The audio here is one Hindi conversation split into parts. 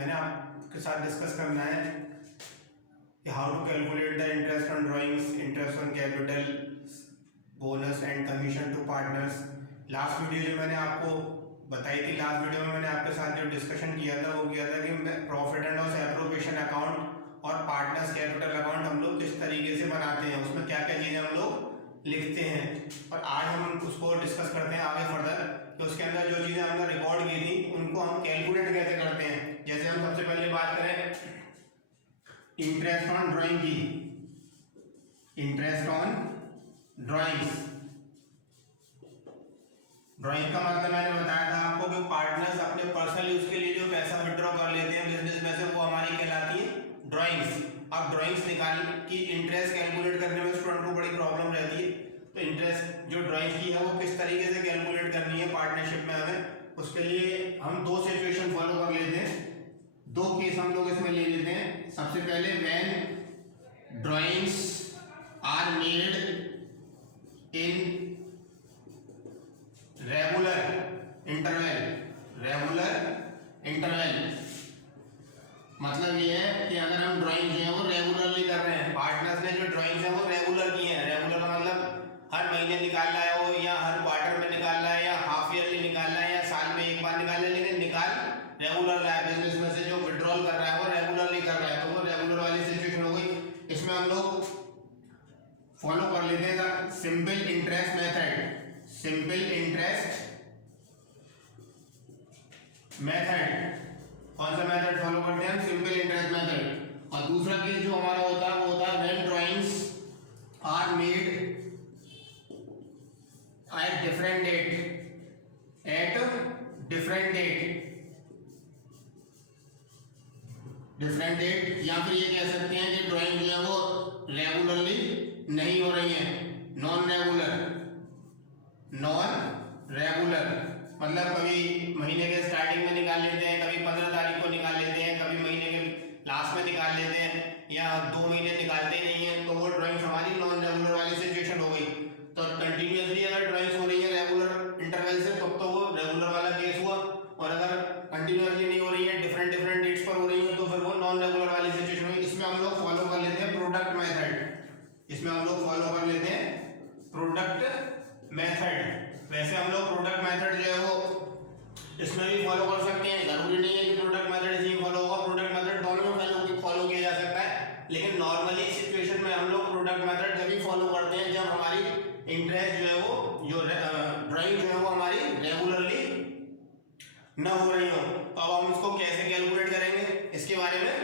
मैंने आपके साथ डिस्कस करना है कि how to calculate the interest on drawings, interest on capital, bonus and commission to partners. Last video जो मैंने आपको बताई थी, लास्ट वीडियो में मैंने आपके साथ जो डिस्कशन किया था वो किया था कि profit and loss appropriation account और पार्टनर्स कैपिटल अकाउंट हम लोग किस तरीके से बनाते हैं, उसमें क्या क्या चीज़ें हम लोग लिखते हैं। और आज हम उसको डिस्कस करते हैं आगे फर्दर कि उसके अंदर जो चीज़ें हमने रिकॉर्ड की थी उनको हम कैलकुलेट कैसे करते हैं। जैसे हम सबसे पहले बात करें इंटरेस्ट ऑन ड्राइंग की, इंटरेस्ट ऑन ड्राइंग्स। ड्राइंग का मतलब मैंने बताया था आपको कि पार्टनर्स अपने पर्सनल यूज के लिए जो पैसा विड्रॉ कर लेते हैं बिजनेस में से, वो हमारी कहलाती है ड्राइंग्स। अब ड्राइंग्स निकालने की इंटरेस्ट कैलकुलेट करने में स्टूडेंट को बड़ी प्रॉब्लम रहती है, तो इंटरेस्ट जो ड्राइंग की है वो किस तरीके से कैलकुलेट करनी है पार्टनरशिप में हमें, उसके लिए हम दो सिचुएशन फॉलो कर लेते हैं, दो केस हम लोग इसमें ले लेते हैं। सबसे पहले when drawings are made in regular interval. मतलब ये है कि अगर हम ड्राइंग जो है वो रेगुलरली कर रहे हैं, पार्टनर्स ने जो ड्राइंग्स है वो रेगुलर की है। रेगुलर का मतलब हर महीने निकाल रहा है वो, या हर क्वार्टर में निकाल रहा है, या हाफ ईयरली निकाल रहा है, या साल में एक बार निकाल रहा है, लेकिन निकाल रेगुलर रहा है। बिजनेस में से जो विड्रॉल कर रहा है वो रेगुलरली कर रहा है, तो वो रेगुलर वाली सिचुएशन हो गई। इसमें हम लोग फॉलो कर लेते हैं simple interest method. Simple interest method, कौन सा मेथड फॉलो करते हैं हम? Simple interest method. और दूसरा केस जो हमारा होता है वो होता है when drawings are made at different date, different date, या फिर ये कह सकते हैं कि ड्राइंग जो है वो रेगुलरली नहीं हो रही है, नॉन रेगुलर। मतलब कभी महीने के स्टार्टिंग में निकाल लेते हैं, कभी 15 तारीख को निकाल लेते हैं, कभी महीने के लास्ट में निकाल लेते हैं, या 2 महीने निकालते ही नहीं है, तो वो ड्राइंग्स हमारी नॉन रेगुलर वाली सिचुएशन हो गई। तो कंटिन्यूअसली अगर ड्राइंग्स हो रही है रेगुलर इंटरवल से तब तो वो रेगुलर वाला केस हुआ, और अगर कंटिन्यूअसली नहीं हो रही है, डिफरेंट डेट्स पर हो रही है, तो फिर वो नॉन रेगुलर वाली सिचुएशन हुई। इसमें हम लोग फॉलो कर लेते हैं प्रोडक्ट मेथड। वैसे हम लोग प्रोडक्ट मेथड जो है वो इसमें भी फॉलो कर सकते हैं, जरूरी नहीं है कि प्रोडक्ट मेथड इसी में फॉलो होगा। प्रोडक्ट मेथड दोनों में फॉलो किया जा सकता है, लेकिन नॉर्मली सिचुएशन में हम लोग प्रोडक्ट मेथड जब भी फॉलो करते हैं जब हमारी इंटरेस्ट जो है वो, जो ड्राइंग जो है वो हमारी रेगुलरली न हो रही हो। तो अब हम इसको कैसे कैलकुलेट करेंगे, इसके बारे में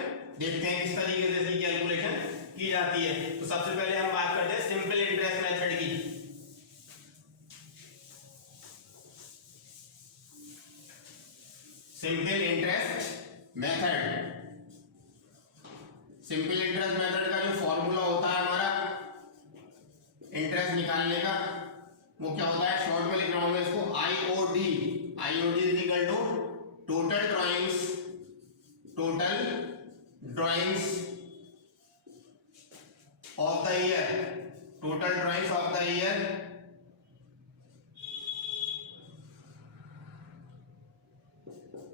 देखते हैं किस तरीके से इसकी कैलकुलेशन की जाती है। तो सबसे पहले हम बात करते हैं सिंपल इंटरेस्ट मेथड की। सिंपल इंटरेस्ट मेथड का जो फॉर्मूला होता है हमारा इंटरेस्ट निकालने का, वो क्या होता है? शॉर्ट में लिख रहा हूं मैं इसको, IOD is equal to total drawings of the year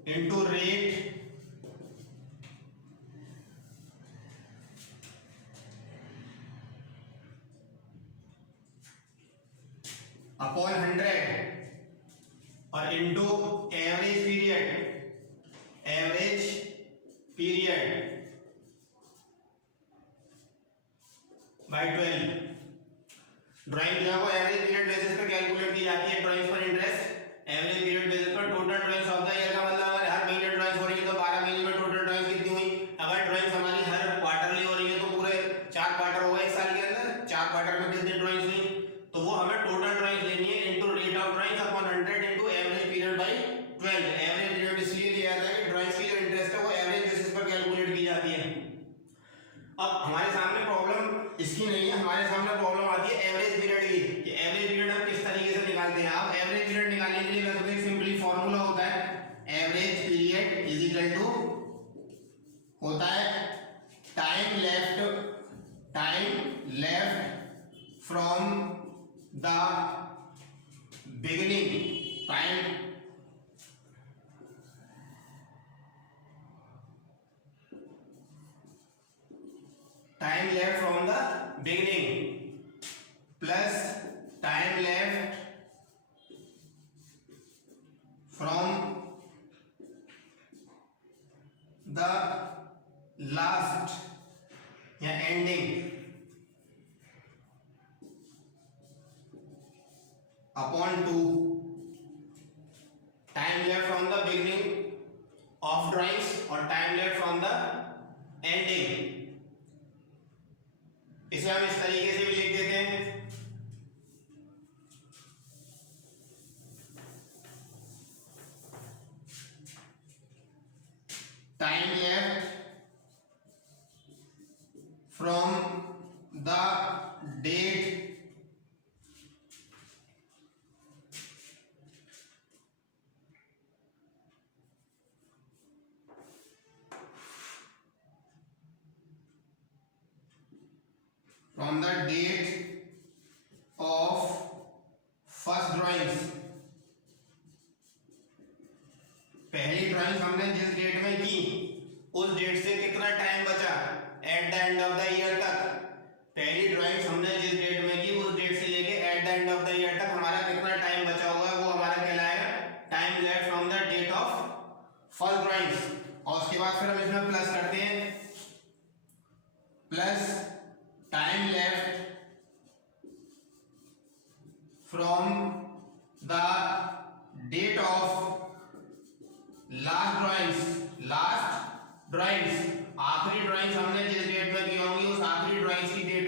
into rate upon 100 और into average period by 12। Drawing जो है वो एवरेज पीरियड बेसिस पर कैलकुलेट की जाती है। ड्राइंग्स पर इंटरेस्ट एवरेज पीरियड बेसिस पर, total drawings of the year का मतलब अगर हर महीने ड्राइंग्स हो रही है तो 12 महीने में टोटल ड्राइंग्स कितनी हुई। अगर ड्राइंग्स हमारी हर क्वार्टरली हो रही है तो पूरे 4 क्वार्टर होगा एक साल के अंदर, 4 क्वार्टर में कितनी ड्राइंग्स हुई, तो वो हमें टोटल ड्राइंग्स लेनी है into rate of drawings upon 100 into average period by 12। Average period इसलिए लिया जाता है कि ड्राइंग्स की जो इंटरेस्ट है वो एवरेज बेसिस पर कैलकुलेट की जाती है। अब हमारे सामने प्रॉब्लम इसकी नहीं है, हमारे सामने प्रॉब्लम आती है एवरेज पीरियड की, कि एवरेज पीरियड हम किस तरीके से निकालते हैं। अब एवरेज पीरियड निकालने के लिए वैसे सिंपली फॉर्मूला होता है average period is equal to होता है time left from the beginning, time left from the beginning plus time left from the last या ending upon 2 time left from the beginning of drawings और time left from the ending. इसे हम इस तरीके से भी लिख देते हैं, time left from the date from the date of first drawings, पहली ड्राइंग हमने जिस डेट में की उस डेट से कितना टाइम बचा eight the end of the year तक। पहली ड्राइंग हमने जिस डेट में की उस डेट से लेके at the end of the year तक हमारा कितना टाइम बचा होगा वो हमारा कहलाएगा time left from the date of first drawings. और उसके बाद फिर हम इसमें प्लस करते हैं, plus time left from the date of last drawings आखिरी ड्राइंग्स हमने जिस डेट में की होंगी उस आखिरी ड्राइंग्स की डेट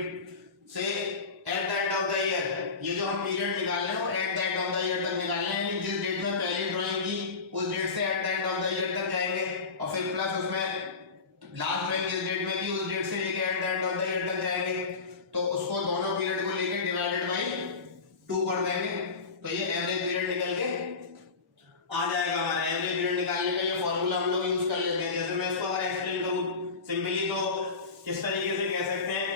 से at the end of the year. ये जो हम पीरियड निकाल रहे हैं वो eight the end of the year तक निकालना है, यानी जिस डेट में पहली ड्राइंग की उस डेट से at the end of the year तक जाएंगे और फिर प्लस उसमें लास्ट ड्राइंग जिस डेट में की उस डेट से लेके at the end of the year तक जाएंगे, तो उसको दोनों पीरियड को लेके डिवाइडेड बाई 2 कर देंगे, तो ये एवरेज पीरियड निकल के आ जाएगा। हमारा एवरेज पीरियड निकालने का ये फॉर्मूला हम लोग यूज कर लेते हैं। जैसे मैं इसको अगर एक्सप्लेन करूं सिंपली तो किस तरीके से कह सकते हैं,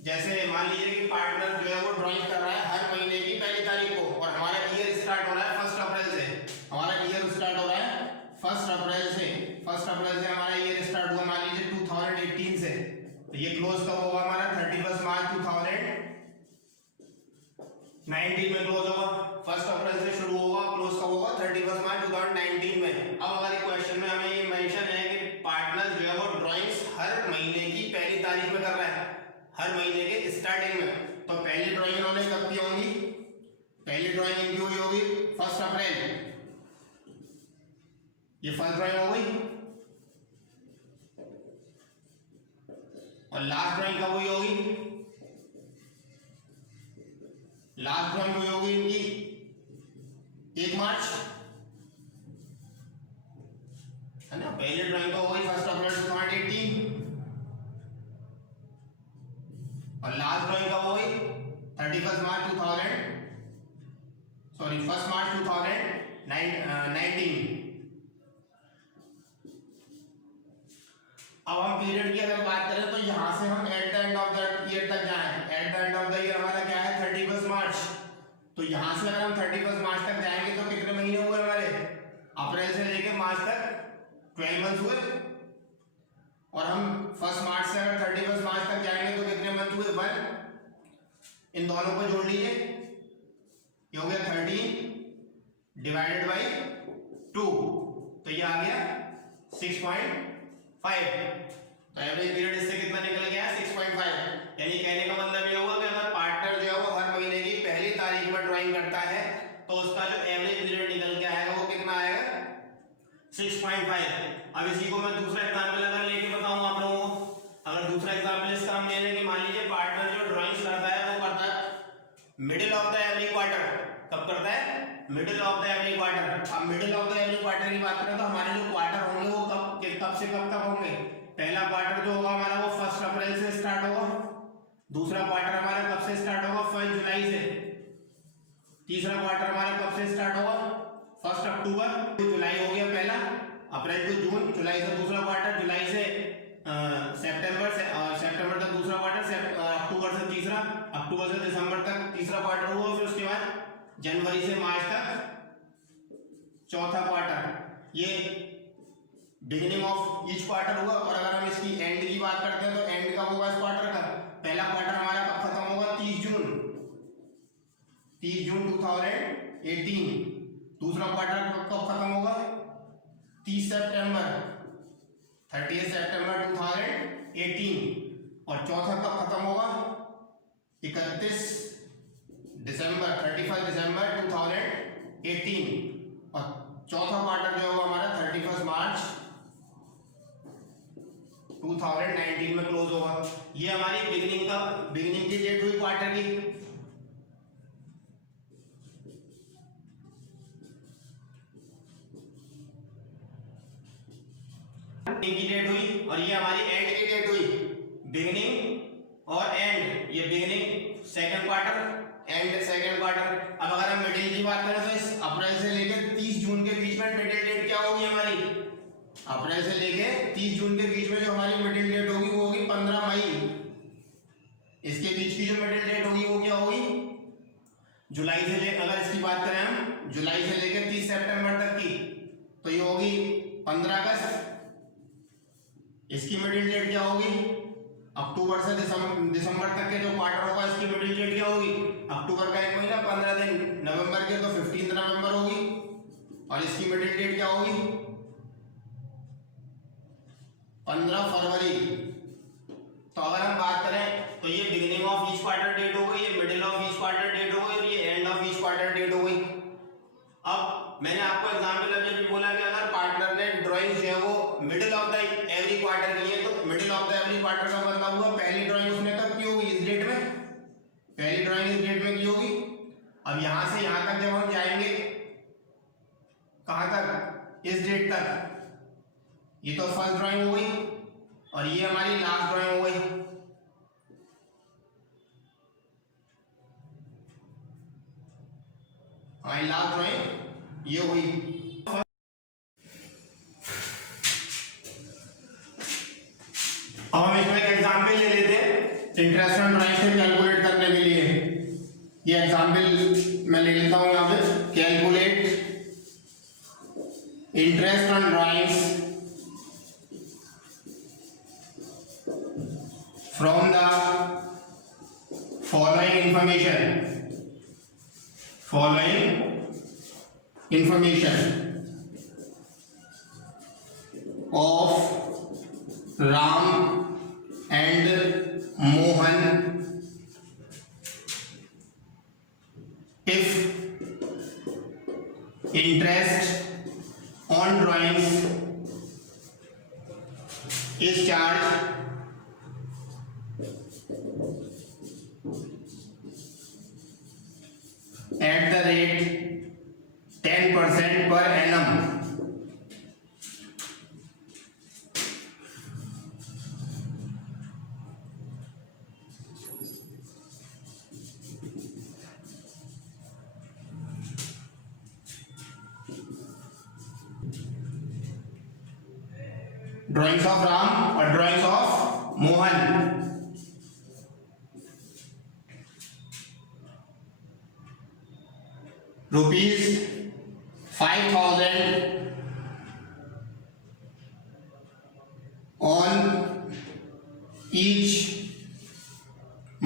जैसे मान लीजिए कि पार्टनर जो है वो ड्राइंग कर रहा है हर महीने की पहली तारीख को और हमारा ईयर स्टार्ट हो रहा है 1 अप्रैल से। हमारा ईयर स्टार्ट हो रहा है 1 अप्रैल से, 1 अप्रैल से हमारा ईयर स्टार्ट हुआ मान लीजिए 2018 से, तो ये क्लोज कब होगा हमारा 31 मार्च 2019 में क्लोज होगा। 1 अप्रैल से शुरू होगा, क्लोज कब होगा 31 मार्च 2019 में। अब हमारे क्वेश्चन में हमें ये मेंशन है कि पार्टनर जो है वो ड्राइंग्स हर महीने की पहली तारीख में कर रहा है, हर महीने के स्टार्टिंग में। तो पहली ड्राइंग इन्होंने कब की होंगी, पहली ड्राइंग इनकी हुई होगी 1 अप्रैल, ये फर्स्ट ड्राइंग हो गई। और लास्ट ड्राइंग कब हुई होगी, लास्ट ड्राइंग हुई होगी इनकी 1 मार्च, है ना। पहली ड्राइंग तो होगी 1 अप्रैल 2018 और लास्ट ड्राइंग कब होगी 1 मार्च 2019। अब हम पीरियड की अगर बात करें तो यहां से हम eight the end of the year तक जाएं। Eight the end of the year हमारा क्या है 31 मार्च, तो यहां से अगर हम 31 मार्च तक जाएंगे तो कितने महीने हुए हमारे, अप्रैल से लेके मार्च तक 12 मंथ हुए। और हम 1 मार्च से अगर 31 मार्च तक जाएंगे तो कितने मंथ हुए 1। इन दोनों को जोड़ लीजिए, ये हो गया 13 डिवाइडेड बाई 2, तो ये आ गया 6.5। तो एवरेज पीरियड इससे कितना निकल गया 6.5। यानी कहने का मतलब ये हुआ कि अगर पार्टनर जो है वो हर महीने की पहली तारीख में ड्राइंग करता है तो उसका जो एवरेज पीरियड निकल के आएगा वो कितना आएगा 6.5। अब इसी को मैं दूसरा एग्जांपल अगर लेके बताऊं आप लोगों को, अगर दूसरा एग्जांपल इसका हम ले लें कि मान लीजिए पार्टनर जो ड्राइंग्स करता है वो करता है middle of the every quarter. कब करता है, middle of the every quarter. अब middle of the every quarter की बात करें तो हमारे जो क्वार्टर होंगे वो कब से कब तक होंगे। पहला क्वार्टर जो होगा हमारा वो 1 अप्रैल से स्टार्ट होगा, दूसरा क्वार्टर हमारा कब से स्टार्ट होगा 1 जुलाई से, तीसरा क्वार्टर हमारा कब से स्टार्ट होगा 1 अक्टूबर। जुलाई हो गया पहला, अप्रैल टू जून, जुलाई से दूसरा क्वार्टर, जुलाई से सितंबर तक दूसरा क्वार्टर, अक्टूबर से तीसरा, अक्टूबर से दिसंबर तक तीसरा क्वार्टर हुआ, फिर उसके बाद जनवरी से मार्च तक चौथा क्वार्टर। ये बिगिनिंग ऑफ ईच क्वार्टर हुआ, और अगर हम इसकी एंड की बात करते हैं तो एंड कब होगा इस क्वार्टर का? पहला क्वार्टर हमारा कब खत्म होगा? 30 जून 2018। दूसरा क्वार्टर कब खत्म होगा? 30 सितंबर 30 सितंबर 2018। और चौथा कब खत्म होगा? 31 दिसंबर 31 दिसंबर 2018। और चौथा क्वार्टर जो होगा हमारा 31 मार्च 2019 में क्लोज होगा। ये हमारी बिगिनिंग की डेट हुई क्वार्टर की। की डेट हुई, और ये हमारी एंड की डेट हुई। बिगिनिंग और एंड, ये beginning second quarter, and second quarter. अब अगर हम मिडिल की बात करें तो इस अप्रैल से लेकर 30 जून के बीच में मिडिल डेट क्या होगी हमारी? अप्रैल से लेके 30 जून के बीच में जो हमारी मिडिल डेट होगी वो होगी 15 मई। इसके बीच की जो मिडिल डेट होगी वो क्या होगी? जुलाई से लेकर, अगर इसकी बात करें हम जुलाई से लेकर 30 सितंबर तक की, तो ये होगी 15 अगस्त। इसकी मिडिल डेट क्या होगी? अक्टूबर से दिसंबर तक के जो क्वार्टर होगा इसकी मिडिल डेट क्या होगी? अक्टूबर का एक महीना 15 दिन, नवंबर के तो 15 नवंबर होगी, और इसकी मिडिल डेट क्या होगी? 15 फरवरी। तो अगर हम बात करें तो ये beginning of each quarter date हो गई, ये middle of each quarter date हो गई, और ये end of each quarter date हो गई। अब मैंने आपको एग्जांपल अभी भी बोला कि अगर पार्टनर ने ड्राइंग जो है वो middle of the every quarter की है, तो middle of the every quarter का मतलब हुआ पहली ड्राइंग उसने कब की होगी? इस डेट में। पहली ड्राइंग इस डेट में की होगी। अब यहां से यहां तक जब हम जाएंगे, कहां तक? इस डेट तक। ये तो फर्स्ट ड्राइंग हो गई, और ये हमारी लास्ट ड्राइंग हो गई। हमारी लास्ट ड्राइंग ये हुई। अब हम इसमें एक एग्जाम्पल ले लेते हैं इंटरेस्ट ऑन ड्राइंग से कैलकुलेट करने के लिए। ये एग्जाम्पल मैं ले लेता हूं यहां पे। Calculate interest on drawings from the following information of Ram and Mohan if interest on drawings is charged at the rate 10% per annum. Drawings of Ram or drawings of Mohan. Rupees 5,000 on each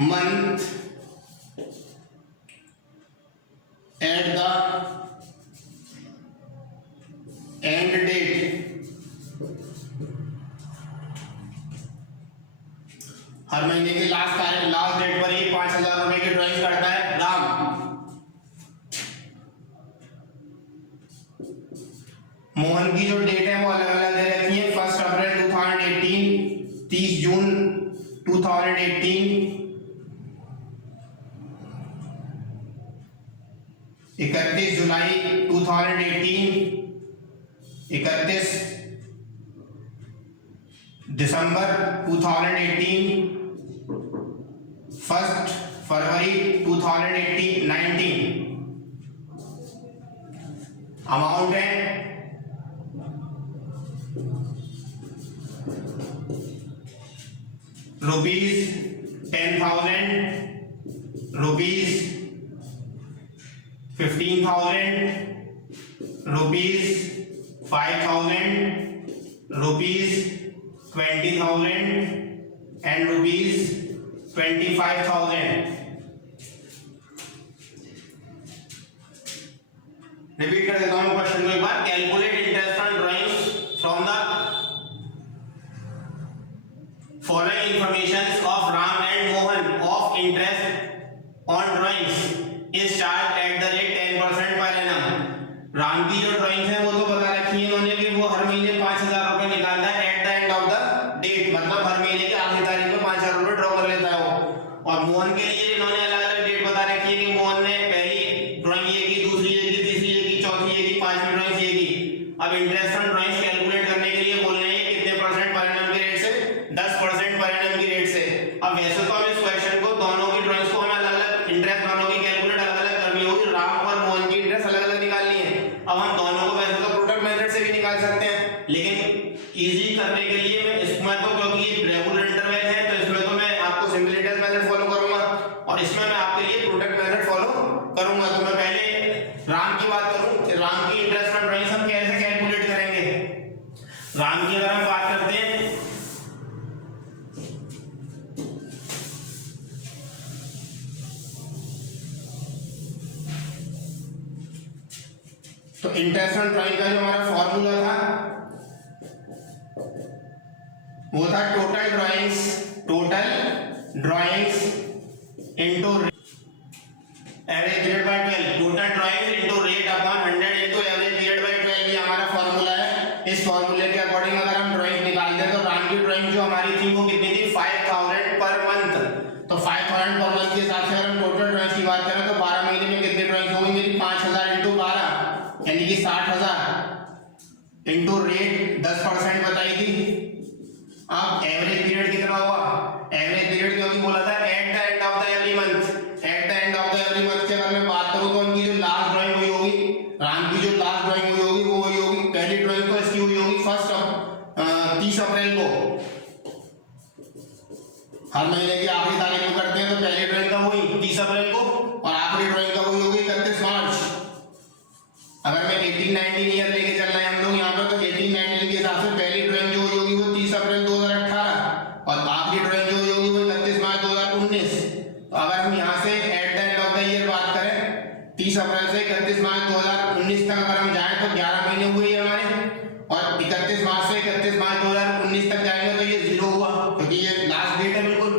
month at the end date. हर महीने की लास्ट डेट पर ही 5,000 रुपए की ड्राइंग करता है राम। मोहन की जो डेट है वो अलग अलग दे रखी है। 1 अप्रैल 2018, 30 जून 2018, 31 जुलाई 2018, 31 दिसंबर 2018, 1 फरवरी 2019। अमाउंट है ₹10,000, ₹15,000, ₹5,000, ₹20,000 and ₹25,000. रिपीट कर देता हूँ क्वेश्चन को एक बार। Calculate interest on drawings from the following information of Ram and Mohan of interest on drawings is charge at the rate 10% per annum. Ram की जो ड्राइंग्स है वो तो बता रखी है इन्होंने कि वो हर महीने 5,000 रुपए निकालता है at the end of the date, मतलब हर महीने के आखिरी तारीख में 5,000 रुपए ड्रॉ कर लेता है वो। और मोहन के लिए इन्होंने अलग अलग डेट बता रखी है कि मोहन ने पहली ड्राइंग ये की, दूसरी ये की, तीसरी ये की, चौथी ये की, पांचवी ड्राइंग ये की। अब इंटरेस्ट ऑन ड्राइंग्स कैलकुलेट करने के लिए बोल रहे हैं कितने परसेंट पर एनम की रेट से, 10% पर एनम की रेट से। अब वैसे तो हम इस क्वेश्चन को दोनों की ड्राइंग्स को हमें अलग अलग इंटरेस्ट दोनों की कैलकुलेट अलग अलग करनी होगी, राम और मोहन की इंटरेस्ट अलग अलग निकालनी है। अब हम दोनों को वैसे तो प्रोडक्ट मेथड से भी निकाल सकते हैं, लेकिन इजी करने के लिए मैं इसमें तो क्योंकि ये रेगुलर इंटरवल है तो इसमें तो मैं आपको सिंपल इंटरेस्ट मेथड फॉलो करूंगा और इसमें मैं आपके लिए प्रोडक्ट मेथड फॉलो करूंगा। तो मैं पहले राम की बात करूं, राम की इंटरेस्ट ऑन ड्राइंग्स हम कैसे कैलकुलेट करेंगे। राम की अगर हम बात करते हैं तो इंटरेस्ट ऑन ड्राइंग का जो हमारा फॉर्मूला था वो था total drawings into average period by 12, total drawings into rate upon 100 into average period by 12, ये हमारा फॉर्मूला है। इस फॉर्मूले के अकॉर्डिंग अगर हम ड्राइंग निकालते हैं तो राम की ड्राइंग जो हमारी थी वो कितनी थी 5,000 पर मंथ। तो 5,000 पर मंथ के हिसाब से अगर हम टोटल ड्राइंग्स की बात करें तो 12 महीने में कितनी ड्राइंग्स होंगी मेरी, 5,000 इनटू 12 यानी कि 60,000 इनटू रेट 10% बताई थी। अब एवरेज पीरियड कितना हुआ, एवरेज पीरियड क्योंकि बोला था eight the end of the every month, eight the end of the every month की अगर मैं बात करूं तो उनकी जो लास्ट ड्राइंग हुई होगी, राम की जो लास्ट ड्राइंग हुई होगी वो हुई होगी, पहली ड्राइंग तो इसकी हुई होगी 30 अप्रैल को। हर महीने की आखिरी तारीख को करते हैं तो पहली ड्राइंग कब हुई 30 अप्रैल को और आखिरी ड्राइंग कब हुई होगी 31 मार्च। अगर मैं 18-19 ईयर लेके चल रहे हैं हम लोग यहाँ पे तो 18-19 के हिसाब से पहली ड्राइंग जो हुई होगी वो 30 अप्रैल 2018 और आखिरी ड्राइंग जो हुई होगी वो 31 मार्च 2019। तो अगर हम यहाँ से at the end of the year बात करें 30 अप्रैल से 31 मार्च 2019 तक अगर हम जाएं तो 11 महीने हुए हमारे, और 31 मार्च से 31 मार्च 2019 तक जाएंगे तो ये 0 हुआ क्योंकि ये लास्ट डेट है बिल्कुल।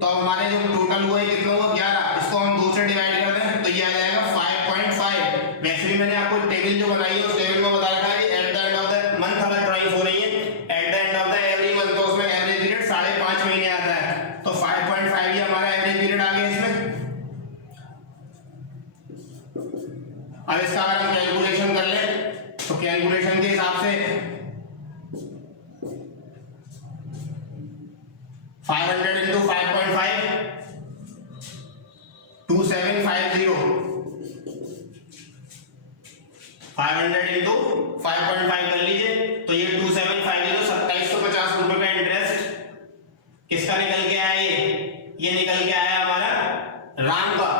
तो हमारे जो टोटल हुआ है कितना हुआ 11, इसको हम 2 से डिवाइड कर दें तो ये आ जाएगा 5.5। वैसे भी मैंने आपको टेबल जो बनाई है उस टेबल में बता रखा है कि eight the end of the month अगर ड्राइंग हो रही है at the end of the every month तो उसमें एवरेज पीरियड 5.5 महीने आता है। तो 5.5 ही हमारा एवरेज पीरियड आ गया इसमें। अब इसका अगर हम कैलकुलेशन कर ले तो कैलकुलेशन के हिसाब से 500 into 5.5 2750, 500 into 5.5 कर लीजिए तो ये 2750 2750 रुपए का इंटरेस्ट किसका निकल के आया, ये निकल के आया हमारा राम का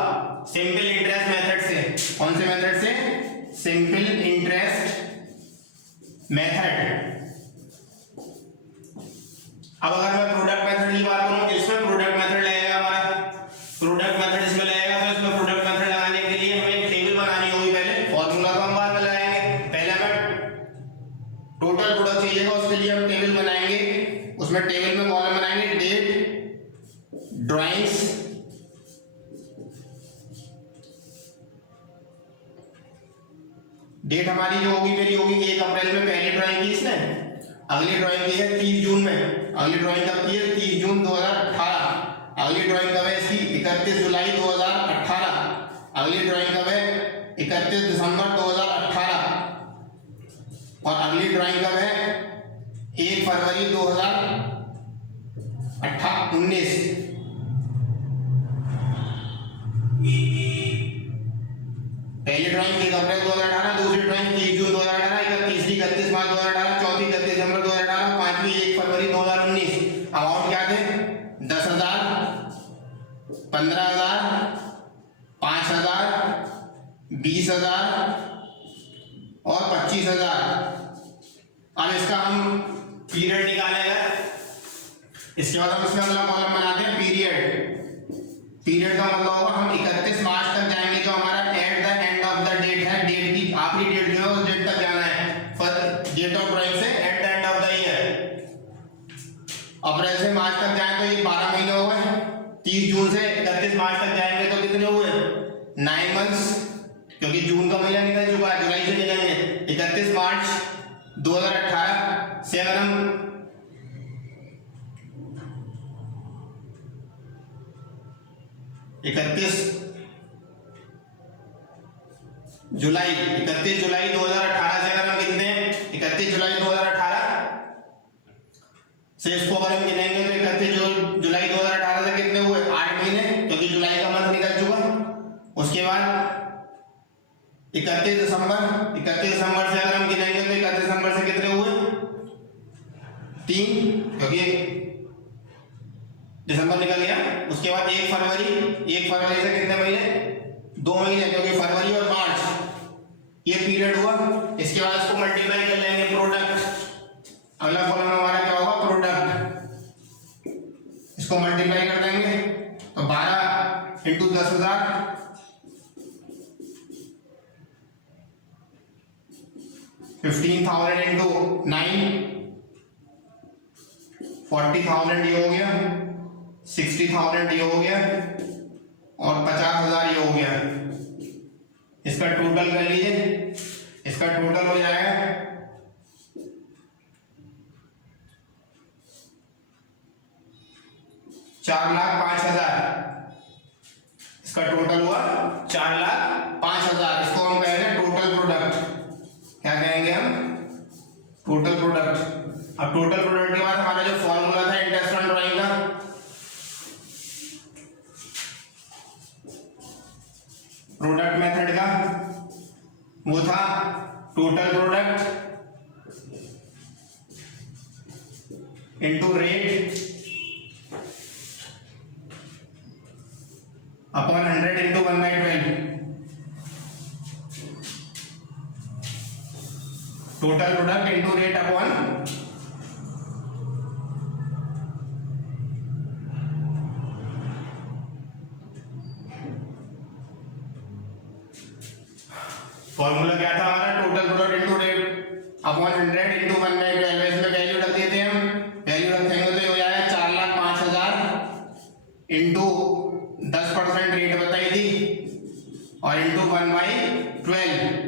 सिंपल इंटरेस्ट मेथड से। कौन से मेथड से, सिंपल इंटरेस्ट मेथड। अब अगर मैं प्रोडक्ट मेथड की बात करूं इसमें प्रोडक्ट मेथड लगेगा हमारा, प्रोडक्ट मेथड इसमें लगेगा तो इसमें प्रोडक्ट मेथड लगाने के लिए हमें एक टेबल बनानी होगी। पहले फॉर्मूला तो हम बाद में लगाएंगे, पहले हमें टोटल प्रोडक्ट चाहिएगा उसके लिए हम टेबल बनाएंगे। उसमें टेबल में कॉलम बनाएंगे डेट ड्राइंग्स डेट हमारी जो होगी मेरी होगी 1 अप्रैल में पहली ड्राइंग की इसने, अगली ड्राइंग की है 30 जून में, अगली ड्राइंग कब की है 30 जून 2018, अगली ड्राइंग कब है इसकी 31 जुलाई 2018, अगली ड्राइंग कब है 31 दिसंबर 2018 और अगली ड्राइंग कब है 1 फरवरी 2019। पहली ड्राइंग 1 अप्रैल 2018, दूसरी ड्राइंग 30 जून 2018, तीसरी 31 मार्च 2018, चौथी 31 दिसंबर 2018, पांचवी 1 फरवरी 2019। अमाउंट क्या थे 10,000, 15,000, 5,000, 20,000 और 25,000। अब इसका हम पीरियड निकाले अगर, इसके बाद हम इसका अगला कॉलम बनाते हैं पीरियड। पीरियड का मतलब होगा हम 31 मार्च तक जाएंगे, जो हमारा at the end of the date है, डेट की आखिरी डेट जो है उस डेट तक जाना है, फर्स्ट डेट ऑफ ड्राइंग से at the end of the year. अप्रैल से मार्च तक जाए तो ये 12 महीने हो गए, 30 जून से 31 मार्च तक जाएंगे तो कितने हुए 9 मंथ्स, क्योंकि जून का महीना निकल चुका है, जुलाई से चलेंगे। 31 मार्च 2018 से अगर हम 31 जुलाई 2018 से अगर हम कितने 31 जुलाई 2018 से इसको अगर हम गिनेंगे तो 31 जुलाई 2018 से कितने हुए 8 महीने, क्योंकि जुलाई का मंथ निकल चुका। उसके बाद 31 दिसंबर से अगर हम गिनेंगे तो 31 दिसंबर से कितने हुए 3, क्योंकि दिसंबर निकल गया। उसके बाद 1 फरवरी से कितने महीने 2 महीने, क्योंकि फरवरी और मार्च ये पीरियड हुआ। इसके बाद इसको मल्टीप्लाई कर लेंगे प्रोडक्ट, अगला कॉलम हमारा क्या होगा प्रोडक्ट, इसको मल्टीप्लाई कर देंगे तो 12 इंटू 10,000 15,000 इंटू 9 40,000 ये हो गया, 60,000 ये हो गया और 50,000 ये हो गया। इसका टोटल कर लीजिए, इसका टोटल हो जाएगा 4,05,000। इसका टोटल हुआ 4,05,000। इसको हम कहेंगे टोटल प्रोडक्ट। क्या कहेंगे हम टोटल प्रोडक्ट। अब टोटल प्रोडक्ट के बाद हमारा जो फॉर्मूला था इंटरेस्ट ऑन ड्राइंग का, प्रोडक्ट मेथड का, वो था total product into rate upon 100 into 1/12। Total product into rate upon formula क्या था हमारा total product into rate upon 100 into 1/12। इसमें वैल्यू रख देते हैं हम, वैल्यू रखेंगे तो ये हो जाएगा 4,05,000 इंटू 10% रेट बताई थी और इंटू 1/12।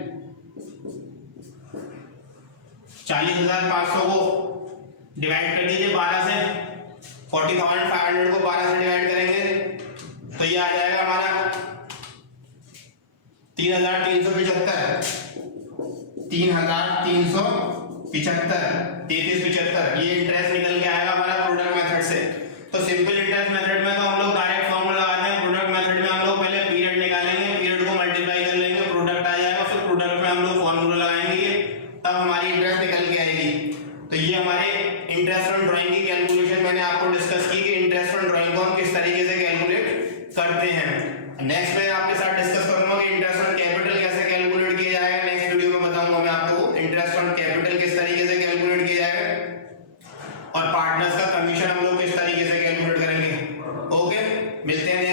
40,500 को डिवाइड कर दीजिए 12 से, 40,500 को 12 से डिवाइड करेंगे तो ये आ जाएगा हमारा 3,375। 3375 ये इंटरेस्ट निकल के आएगा हमारा प्रोडक्ट मेथड से। तो सिंपल इंटरेस्ट मेथड में तो हम लोग डायरेक्ट फॉर्मूला लगाते हैं, प्रोडक्ट मेथड में हम लोग पहले पीरियड निकालेंगे, पीरियड को मल्टीप्लाई कर लेंगे, प्रोडक्ट आ जाएगा, फिर प्रोडक्ट में हम लोग फॉर्मूला लगाएंगे, तब हमारी इंटरेस्ट निकल के आएगी। तो ये हमारे इंटरेस्ट ऑन ड्राइंग की कैलकुलेशन मैंने आपको डिस्कस की कि इंटरेस्ट ऑन ड्राइंग को हम किस तरीके से कैलकुलेट करते हैं। नेक्स्ट मैं आपके साथ डिस्कस करूंगा कि इंटरेस्ट ऑन कैपिटल कैसे कैलकुलेट किया जाएगा। नेक्स्ट वीडियो में बताऊंगा मैं आपको इंटरेस्ट ऑन कैपिटल किस तरीके से कैलकुलेट किया जाएगा और पार्टनर्स का कमीशन हम लोग किस तरीके से कैलकुलेट करेंगे। ओके, मिलते हैं।